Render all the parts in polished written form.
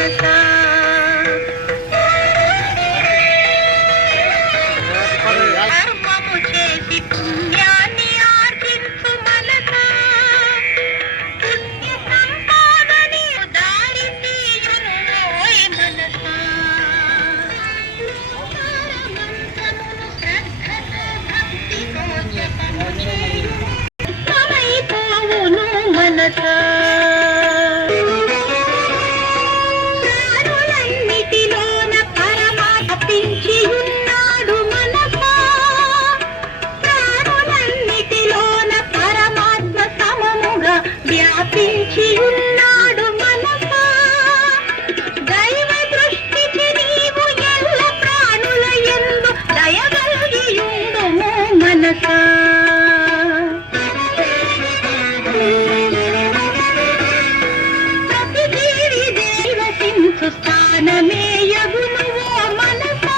మనసా కర్మము చేసి పుణ్యాన్ని ఆర్జించు మనసా పుణ్య సంపాదనే దారి తీయునోయ్ మనసా మంత్రమును శ్రద్ధతో భక్తితో జపము చేయు సమయిపోవును మనసా ప్రాణులన్నిటిలోన పరమాత్మ పించి ఉన్నాడు మనసా ప్రాణులన్నిటిలోన పరమాత్మ సమముగా వ్యాపించి ఉన్నాడు మనసా దైవ దృష్టికి నీవు ఎల్ల ప్రాణుల యందు దయగలిగియుండుము మనసా ప్రతి జీవి దేవసించు స్థానమే యగునువో మనసా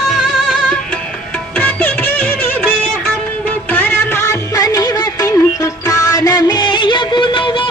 ప్రతి జీవి దేహంబు పరమాత్మ నివసించు స్థానమే యగునువో